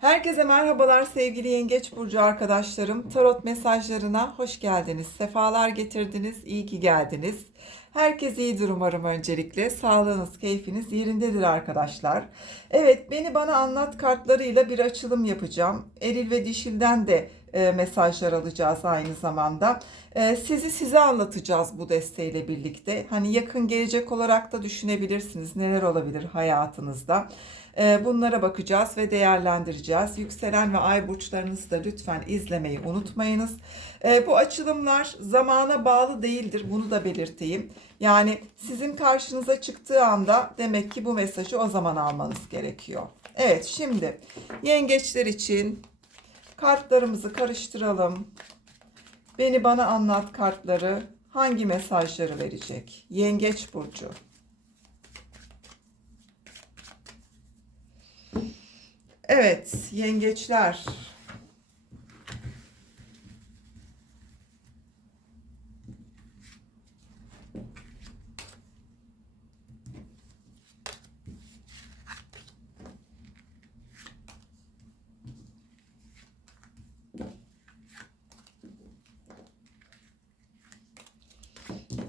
Herkese merhabalar sevgili Yengeç Burcu arkadaşlarım. Tarot mesajlarına hoş geldiniz. Sefalar getirdiniz, iyi ki geldiniz. Herkes iyidir umarım öncelikle. Sağlığınız, keyfiniz yerindedir arkadaşlar. Evet, beni bana anlat kartlarıyla bir açılım yapacağım. Eril ve Dişil'den de e, mesajlar alacağız aynı zamanda. E, sizi size anlatacağız bu desteğiyle birlikte. Hani yakın gelecek olarak da düşünebilirsiniz. Neler olabilir hayatınızda. E, bunlara bakacağız ve değerlendireceğiz. Yükselen ve ay burçlarınızı da lütfen izlemeyi unutmayınız. Bu açılımlar zamana bağlı değildir. Bunu da belirteyim. Yani sizin karşınıza çıktığı anda demek ki bu mesajı o zaman almanız gerekiyor. Evet şimdi yengeçler için kartlarımızı karıştıralım. Beni bana anlat kartları hangi mesajları verecek? Yengeç burcu. Evet, yengeçler.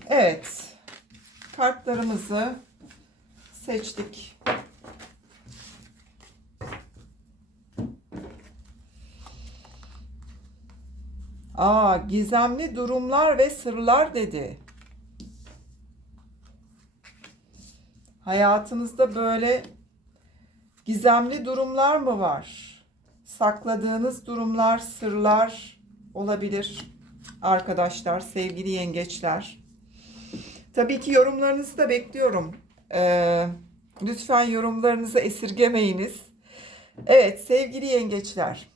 Evet. Kartlarımızı seçtik. Aa, gizemli durumlar ve sırlar dedi. Hayatınızda böyle gizemli durumlar mı var? Sakladığınız durumlar, sırlar olabilir arkadaşlar, sevgili yengeçler. Tabii ki yorumlarınızı da bekliyorum. Ee, lütfen yorumlarınızı esirgemeyiniz. Evet sevgili yengeçler.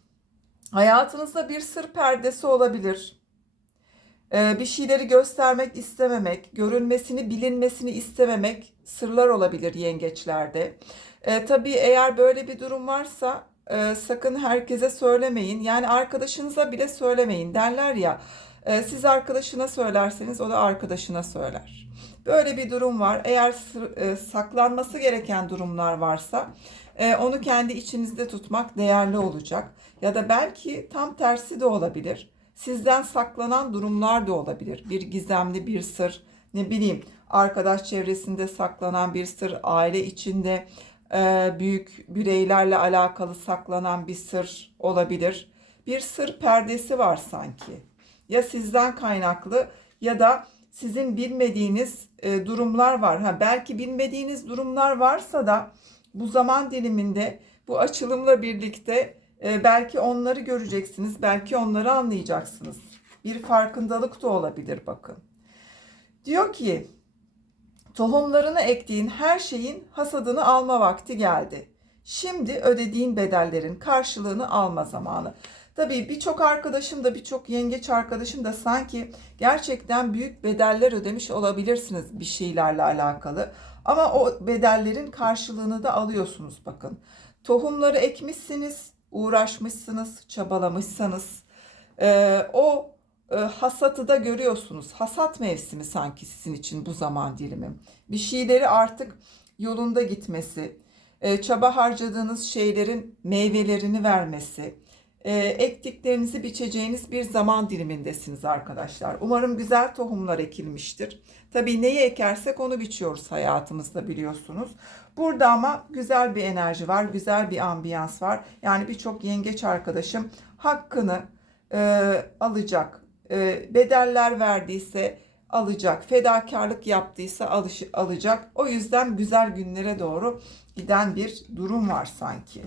Hayatınızda bir sır perdesi olabilir. Ee, bir şeyleri göstermek istememek, görünmesini, bilinmesini istememek sırlar olabilir yengeçlerde. Ee, tabii eğer böyle bir durum varsa e, sakın herkese söylemeyin. Yani arkadaşınıza bile söylemeyin derler ya. E, siz arkadaşına söylerseniz o da arkadaşına söyler. Böyle bir durum var. Eğer e, saklanması gereken durumlar varsa e, onu kendi içinizde tutmak değerli olacak. Ya da belki tam tersi de olabilir. Sizden saklanan durumlar da olabilir. Bir gizemli bir sır, ne bileyim arkadaş çevresinde saklanan bir sır, aile içinde e, büyük bireylerle alakalı saklanan bir sır olabilir. Bir sır perdesi var sanki. Ya sizden kaynaklı ya da sizin bilmediğiniz e, durumlar var. Ha belki bilmediğiniz durumlar varsa da bu zaman diliminde bu açılımla birlikte e, belki onları göreceksiniz, belki onları anlayacaksınız. Bir farkındalık da olabilir bakın. Diyor ki tohumlarını ektiğin her şeyin hasadını alma vakti geldi. Şimdi ödediğin bedellerin karşılığını alma zamanı. Tabii birçok arkadaşım da birçok yengeç arkadaşım da sanki gerçekten büyük bedeller ödemiş olabilirsiniz bir şeylerle alakalı. Ama o bedellerin karşılığını da alıyorsunuz bakın. Tohumları ekmişsiniz, uğraşmışsınız, çabalamışsanız e, o e, hasatı da görüyorsunuz. Hasat mevsimi sanki sizin için bu zaman dilimi. Bir şeyleri artık yolunda gitmesi, e, çaba harcadığınız şeylerin meyvelerini vermesi, e, ektiklerinizi biçeceğiniz bir zaman dilimindesiniz arkadaşlar. Umarım güzel tohumlar ekilmiştir. Tabii neyi ekersek onu biçiyoruz hayatımızda biliyorsunuz. Burada ama güzel bir enerji var, güzel bir ambiyans var. Yani birçok yengeç arkadaşım hakkını e, alacak. E, bedeller verdiyse alacak. Fedakarlık yaptıysa alış, alacak. O yüzden güzel günlere doğru giden bir durum var sanki.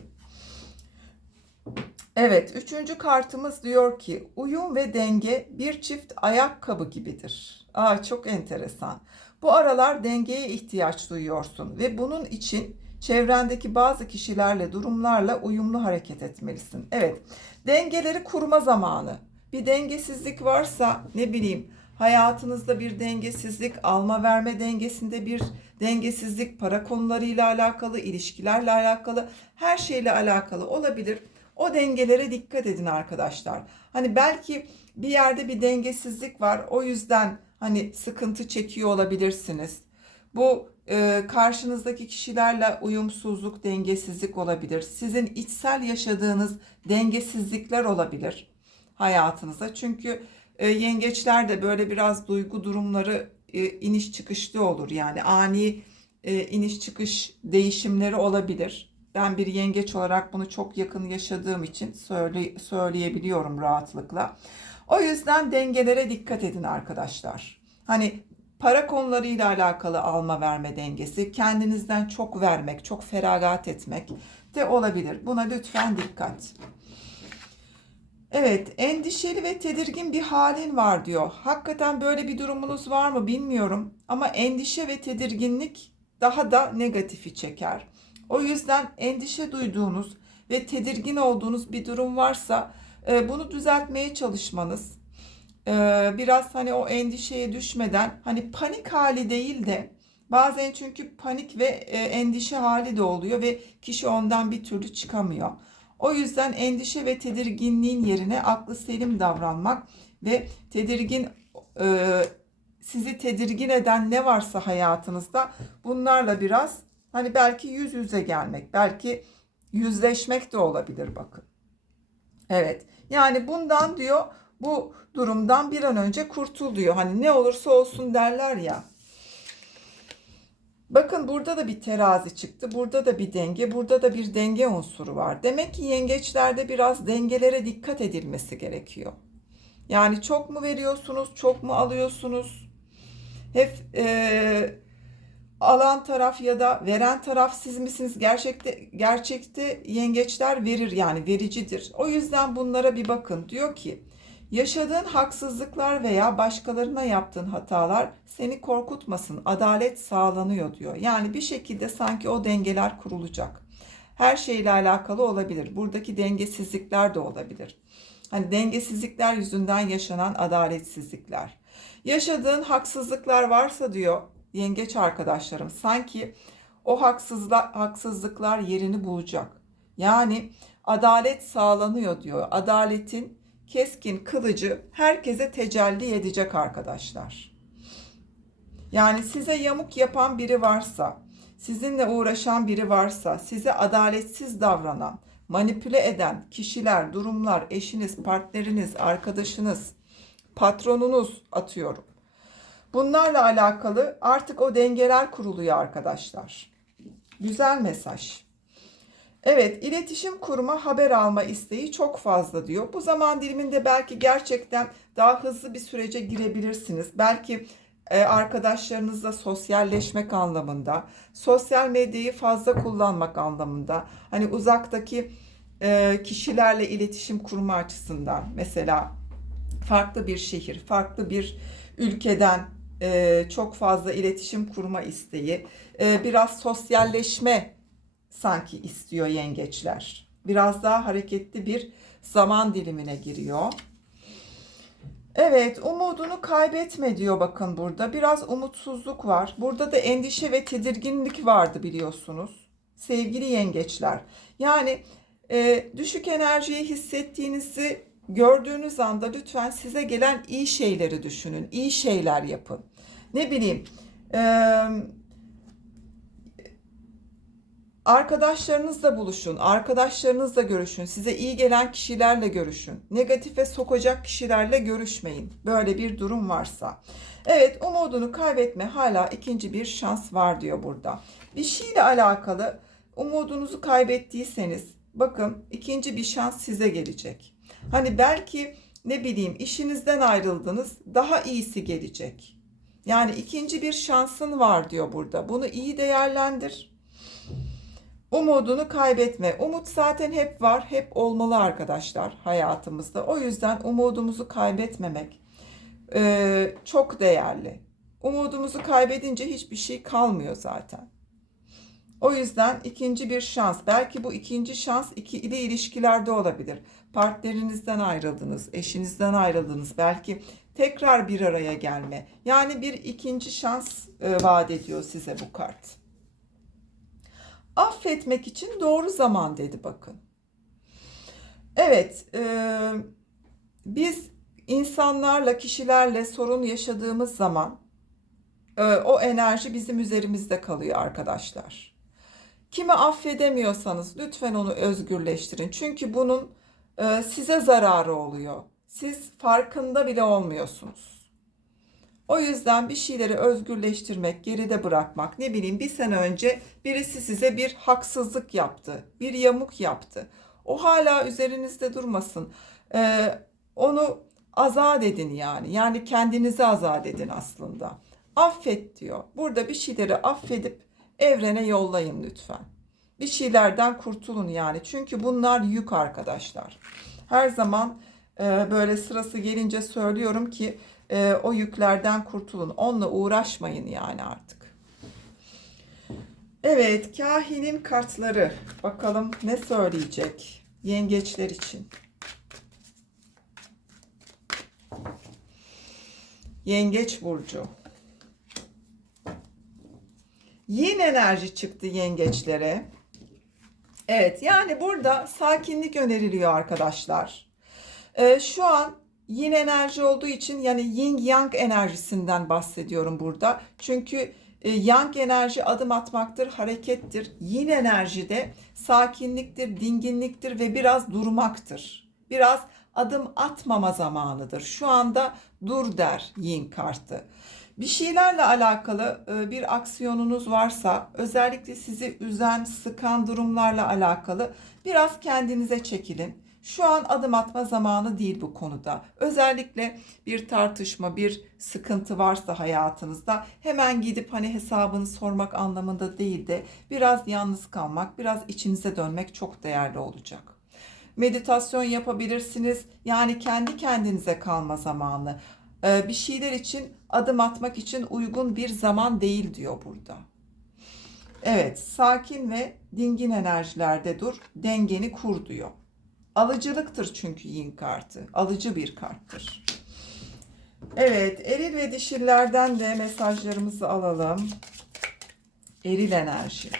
Evet, üçüncü kartımız diyor ki uyum ve denge bir çift ayakkabı gibidir. Aa, çok enteresan. Bu aralar dengeye ihtiyaç duyuyorsun ve bunun için çevrendeki bazı kişilerle, durumlarla uyumlu hareket etmelisin. Evet, dengeleri kurma zamanı. Bir dengesizlik varsa ne bileyim hayatınızda bir dengesizlik, alma verme dengesinde bir dengesizlik, para konularıyla alakalı, ilişkilerle alakalı, her şeyle alakalı olabilir. O dengelere dikkat edin arkadaşlar. Hani belki bir yerde bir dengesizlik var. O yüzden hani sıkıntı çekiyor olabilirsiniz. Bu e, karşınızdaki kişilerle uyumsuzluk, dengesizlik olabilir. Sizin içsel yaşadığınız dengesizlikler olabilir hayatınızda. Çünkü e, yengeçler de böyle biraz duygu durumları e, iniş çıkışlı olur. Yani ani e, iniş çıkış değişimleri olabilir. Ben bir yengeç olarak bunu çok yakın yaşadığım için söyle, söyleyebiliyorum rahatlıkla. O yüzden dengelere dikkat edin arkadaşlar. Hani para konularıyla alakalı alma verme dengesi, kendinizden çok vermek, çok feragat etmek de olabilir. Buna lütfen dikkat. Evet, endişeli ve tedirgin bir halin var diyor. Hakikaten böyle bir durumunuz var mı bilmiyorum ama endişe ve tedirginlik daha da negatifi çeker. O yüzden endişe duyduğunuz ve tedirgin olduğunuz bir durum varsa e, bunu düzeltmeye çalışmanız, e, biraz hani o endişeye düşmeden hani panik hali değil de bazen çünkü panik ve e, endişe hali de oluyor ve kişi ondan bir türlü çıkamıyor. O yüzden endişe ve tedirginliğin yerine aklı selim davranmak ve tedirgin sizi tedirgin eden ne varsa hayatınızda bunlarla biraz hani belki yüz yüze gelmek, belki yüzleşmek de olabilir bakın. Evet. Yani bundan diyor bu durumdan bir an önce kurtul diyor. Hani ne olursa olsun derler ya. Bakın burada da bir terazi çıktı. Burada da bir denge. Burada da bir denge unsuru var. Demek ki yengeçlerde biraz dengelere dikkat edilmesi gerekiyor. Yani çok mu veriyorsunuz, çok mu alıyorsunuz? Hep e, alan taraf ya da veren taraf siz misiniz? Gerçekte gerçekte yengeçler verir yani vericidir. O yüzden bunlara bir bakın. Diyor ki yaşadığın haksızlıklar veya başkalarına yaptığın hatalar seni korkutmasın. Adalet sağlanıyor diyor. Yani bir şekilde sanki o dengeler kurulacak. Her şeyle alakalı olabilir. Buradaki dengesizlikler de olabilir. Hani dengesizlikler yüzünden yaşanan adaletsizlikler. Yaşadığın haksızlıklar varsa diyor yengeç arkadaşlarım sanki o haksızlar, haksızlıklar yerini bulacak. Yani adalet sağlanıyor diyor. Adaletin keskin kılıcı herkese tecelli edecek arkadaşlar. Yani size yamuk yapan biri varsa, sizinle uğraşan biri varsa, size adaletsiz davranan, manipüle eden kişiler, durumlar, eşiniz, partneriniz, arkadaşınız, patronunuz atıyorum. Bunlarla alakalı artık o dengeler kuruluyor arkadaşlar. Güzel mesaj. Evet, iletişim kurma, haber alma isteği çok fazla diyor. Bu zaman diliminde belki gerçekten daha hızlı bir sürece girebilirsiniz. Belki e, arkadaşlarınızla sosyalleşmek anlamında, sosyal medyayı fazla kullanmak anlamında, hani uzaktaki e, kişilerle iletişim kurma açısından, mesela farklı bir şehir, farklı bir ülkeden e, çok fazla iletişim kurma isteği, e, biraz sosyalleşme sanki istiyor yengeçler. Biraz daha hareketli bir zaman dilimine giriyor. Evet, umudunu kaybetme diyor bakın burada. Biraz umutsuzluk var. Burada da endişe ve tedirginlik vardı biliyorsunuz. Sevgili yengeçler. Yani e, düşük enerjiyi hissettiğinizi gördüğünüz anda lütfen size gelen iyi şeyleri düşünün. iyi şeyler yapın. Ne bileyim eee Arkadaşlarınızla buluşun, arkadaşlarınızla görüşün, size iyi gelen kişilerle görüşün. Negatife sokacak kişilerle görüşmeyin. Böyle bir durum varsa. Evet, umudunu kaybetme. Hala ikinci bir şans var diyor burada. Bir şeyle alakalı umudunuzu kaybettiyseniz bakın ikinci bir şans size gelecek. Hani belki ne bileyim işinizden ayrıldınız, daha iyisi gelecek. Yani ikinci bir şansın var diyor burada. Bunu iyi değerlendir Umudunu kaybetme. Umut zaten hep var, hep olmalı arkadaşlar hayatımızda. O yüzden umudumuzu kaybetmemek e, çok değerli. Umudumuzu kaybedince hiçbir şey kalmıyor zaten. O yüzden ikinci bir şans. Belki bu ikinci şans ikili ilişkilerde olabilir. Partnerinizden ayrıldınız, eşinizden ayrıldınız. Belki tekrar bir araya gelme. Yani bir ikinci şans e, vaat ediyor size bu kart affetmek için doğru zaman dedi bakın. Evet, e, biz insanlarla, kişilerle sorun yaşadığımız zaman e, o enerji bizim üzerimizde kalıyor arkadaşlar. Kimi affedemiyorsanız lütfen onu özgürleştirin. Çünkü bunun e, size zararı oluyor. Siz farkında bile olmuyorsunuz. O yüzden bir şeyleri özgürleştirmek, geride bırakmak, ne bileyim bir sene önce birisi size bir haksızlık yaptı, bir yamuk yaptı. O hala üzerinizde durmasın. Ee, onu azat edin yani. Yani kendinizi azat edin aslında. Affet diyor. Burada bir şeyleri affedip evrene yollayın lütfen. Bir şeylerden kurtulun yani. Çünkü bunlar yük arkadaşlar. Her zaman e, böyle sırası gelince söylüyorum ki e, o yüklerden kurtulun. Onunla uğraşmayın yani artık. Evet, kahinin kartları. Bakalım ne söyleyecek yengeçler için. Yengeç burcu. Yin enerji çıktı yengeçlere. Evet, yani burada sakinlik öneriliyor arkadaşlar. Ee, şu an yin enerji olduğu için yani yin yang enerjisinden bahsediyorum burada. Çünkü e, yang enerji adım atmaktır, harekettir. Yin enerji de sakinliktir, dinginliktir ve biraz durmaktır. Biraz adım atmama zamanıdır. Şu anda dur der yin kartı. Bir şeylerle alakalı e, bir aksiyonunuz varsa, özellikle sizi üzen, sıkan durumlarla alakalı biraz kendinize çekilin. Şu an adım atma zamanı değil bu konuda. Özellikle bir tartışma, bir sıkıntı varsa hayatınızda hemen gidip hani hesabını sormak anlamında değil de biraz yalnız kalmak, biraz içinize dönmek çok değerli olacak. Meditasyon yapabilirsiniz. Yani kendi kendinize kalma zamanı. Ee, bir şeyler için adım atmak için uygun bir zaman değil diyor burada. Evet, sakin ve dingin enerjilerde dur, dengeni kur diyor. Alıcılıktır çünkü yin kartı. Alıcı bir karttır. Evet, eril ve dişillerden de mesajlarımızı alalım. Eril enerji.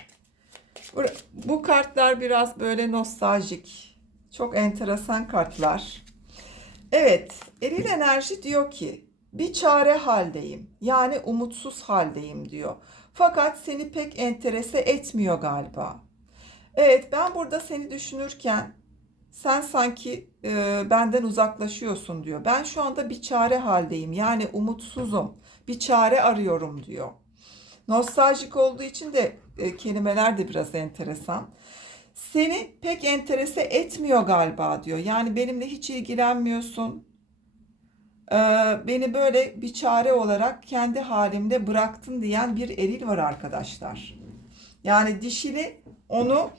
Bu, kartlar biraz böyle nostaljik. Çok enteresan kartlar. Evet, eril enerji diyor ki bir çare haldeyim. Yani umutsuz haldeyim diyor. Fakat seni pek enterese etmiyor galiba. Evet, ben burada seni düşünürken sen sanki e, benden uzaklaşıyorsun diyor. Ben şu anda bir çare haldeyim. Yani umutsuzum. Bir çare arıyorum diyor. Nostaljik olduğu için de e, kelimeler de biraz enteresan. Seni pek enterese etmiyor galiba diyor. Yani benimle hiç ilgilenmiyorsun. E, beni böyle bir çare olarak kendi halimde bıraktın diyen bir eril var arkadaşlar. Yani dişili onu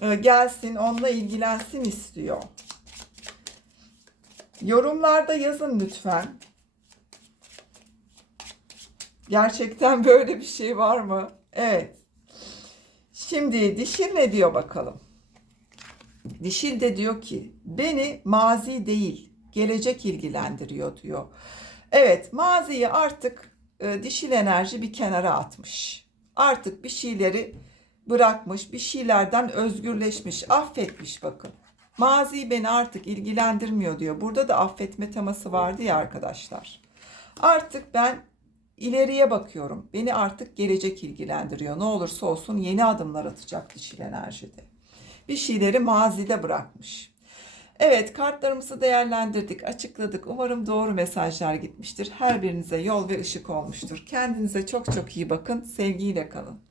e, gelsin, onunla ilgilensin istiyor. Yorumlarda yazın lütfen. Gerçekten böyle bir şey var mı? Evet. Şimdi dişil ne diyor bakalım. Dişil de diyor ki beni mazi değil gelecek ilgilendiriyor diyor. Evet maziyi artık e, dişil enerji bir kenara atmış. Artık bir şeyleri bırakmış, bir şeylerden özgürleşmiş, affetmiş bakın. Mazi beni artık ilgilendirmiyor diyor. Burada da affetme teması vardı ya arkadaşlar. Artık ben ileriye bakıyorum. Beni artık gelecek ilgilendiriyor. Ne olursa olsun yeni adımlar atacak dişil enerjide. Bir şeyleri mazide bırakmış. Evet kartlarımızı değerlendirdik, açıkladık. Umarım doğru mesajlar gitmiştir. Her birinize yol ve ışık olmuştur. Kendinize çok çok iyi bakın. Sevgiyle kalın.